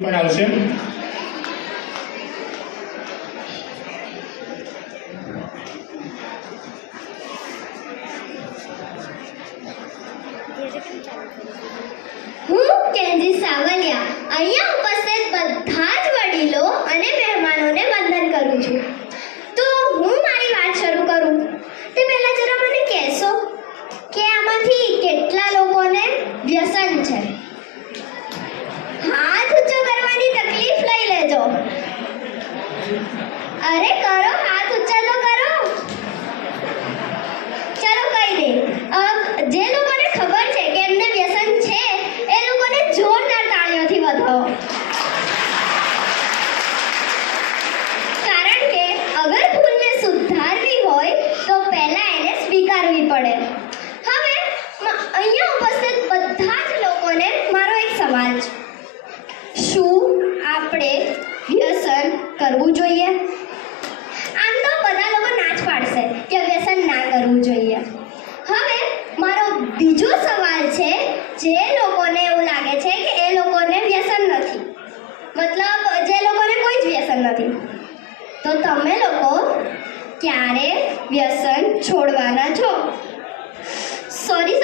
બનાવશે હું કેન્જી સાવલિયા અહીંયા ઉપસ્થિત બધા જ વડીલો અને મહેમાનોને વંદન કરું છું। તો હું મારી વાત શરૂ કરું તે પહેલા જરા મને કહેશો કે આમાંથી કેટલા લોકોને વ્યસન છે? હાથ ઊંચો કરવાની તકલીફ લઈ લેજો। અરે કરો, હાથ ઊંચા તો કરો। ચલો કઈ દે, જે લોકોને ખબર છે કે એમને વ્યસન છે એ લોકોને જોરદાર તાળીઓથી વધાવો, કારણ કે અગર ભૂલને સુધારવી હોય તો પહેલા એને સ્વીકારવી પડે। હવે અહીંયા ઉપસ્થિત બધા જ લોકોને મારો એક સવાલ છે, શું આપણે વ્યસન કરવું જોઈએ? આમ તો બધા લોકો ના જ પાડશે કે વ્યસન ના કરવું જોઈએ। હવે મારો બીજો સવાલ છે, જે લોકોને એવું લાગે છે કે એ લોકોને વ્યસન નથી, મતલબ જે લોકોને કોઈ જ વ્યસન નથી, તો તમે લોકો ક્યારે વ્યસન છોડવાના છો? સોરી,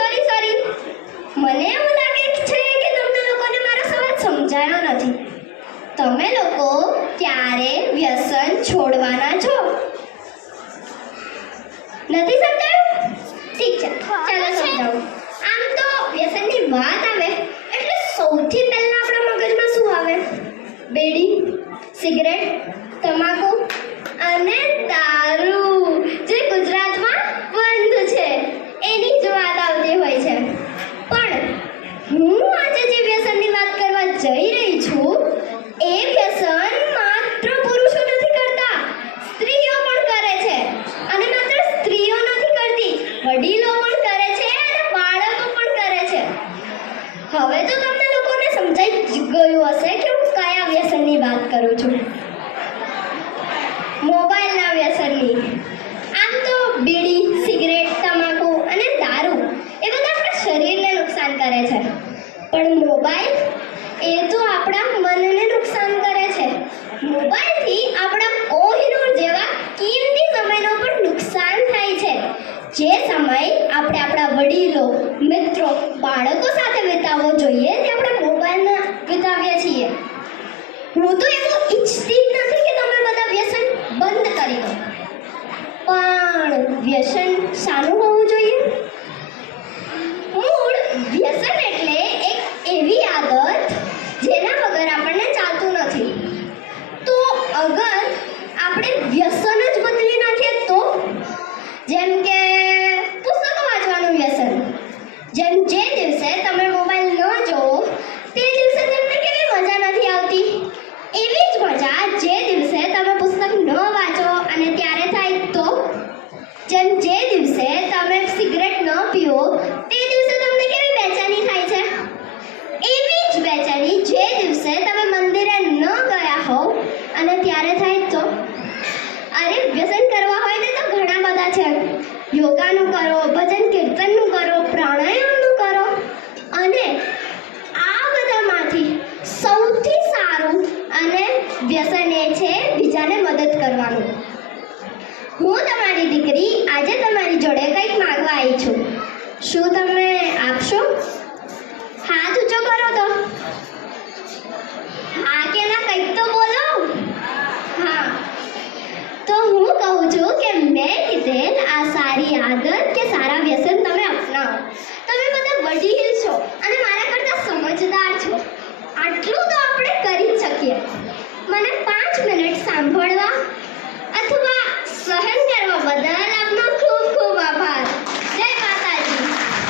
મને એવું લાગે છે કે તમને લોકોને મારો સવાલ સમજાયો નથી। તમે લોકો ક્યારે વ્યસન છોડવાના છો? નથી સમજાયું? ઠીક છે, ચાલો સમજાવું। આમ તો વ્યસનની વાત આવે એટલે સૌથી પહેલા આપણા મગજમાં શું આવે? બેડી, સિગરેટ, તમાકુ અને દારૂ, જે ગુજરાતમાં બંધ છે એની જ વાત આવતી હોય છે। પણ હું આજે જે વ્યસનની વાત કરવા જઈ રહી છું એ વ્યસન માત્ર પુરુષો નથી કરતા, સ્ત્રીઓ પણ કરે છે। અને માત્ર સ્ત્રીઓ નથી કરતી, વડીલો પણ કરે છે અને બાળકો પણ કરે છે। હવે તો તમને લોકોને સમજાઈ જ ગયું હશે કે હું કયા વ્યસનની વાત કરું છું, મોબાઈલના વ્યસનની। આમ તો બીડી, સિગરેટ, તમાકુ અને દારૂ એ બધા આપણા શરીરને નુકસાન કરે છે, પણ મોબાઈલ એ તો આપણા મનને નુકસાન કરે છે। મોબાઈલથી આપણા કોહિનૂર જેવા કિંમતી સમયનો પણ નુકસાન થાય છે, જે સમય આપણે આપણા વડીલો, મિત્રો, બાળકો સાથે વિતાવવો જોઈએ તે આપણે મોબાઈલમાં વિતાવીએ છીએ। હું તો એવું ઈચ્છતી જ નથી કે તમે બધા વ્યસન બંધ કરી દો, પણ વ્યસન શાનું હોવું જોઈએ? મૂળ વ્યસન એટલે એક એવી આદત જેના વગર આપણને ચાલતું નથી। તો અગર આપણે વ્યસન જ બદલી નાખીએ તો, જેમ કે પુસ્તકો વાંચવાનું વ્યસન, જેમ જે દિવસે તમે મોબાઈલ ન જોવો તે દિવસે તમને કેવી મજા નથી આવતી, એવી જ મજા જે દિવસે તમે પુસ્તક ન વાંચો અને ત્યારે થાય તો, જેમ જે દિવસે તમે સિગરેટ ન પીઓ તે દિવસે તમને કેવી બેચેની થાય છે, એવી જ બેચેની જે દિવસે તમે મંદિરે ન ગયા હોવ અને ત્યારે થાય તો। અરે વ્યસન કરવા હોય ને તો ઘણા બધા છે, યોગાનું કરો, ભજન કીર્તનનું કરો, પ્રાણાયામનું કરો, અને આ બધામાંથી સૌથી સારું અને વ્યસન એ છે બીજાને મદદ કરવાનું। હું તમારી દીકરી આજે તમારી જોડે કંઈક માંગવા આવી છું, શું તમે આપશો? હાથ ઊંચો કરો તો।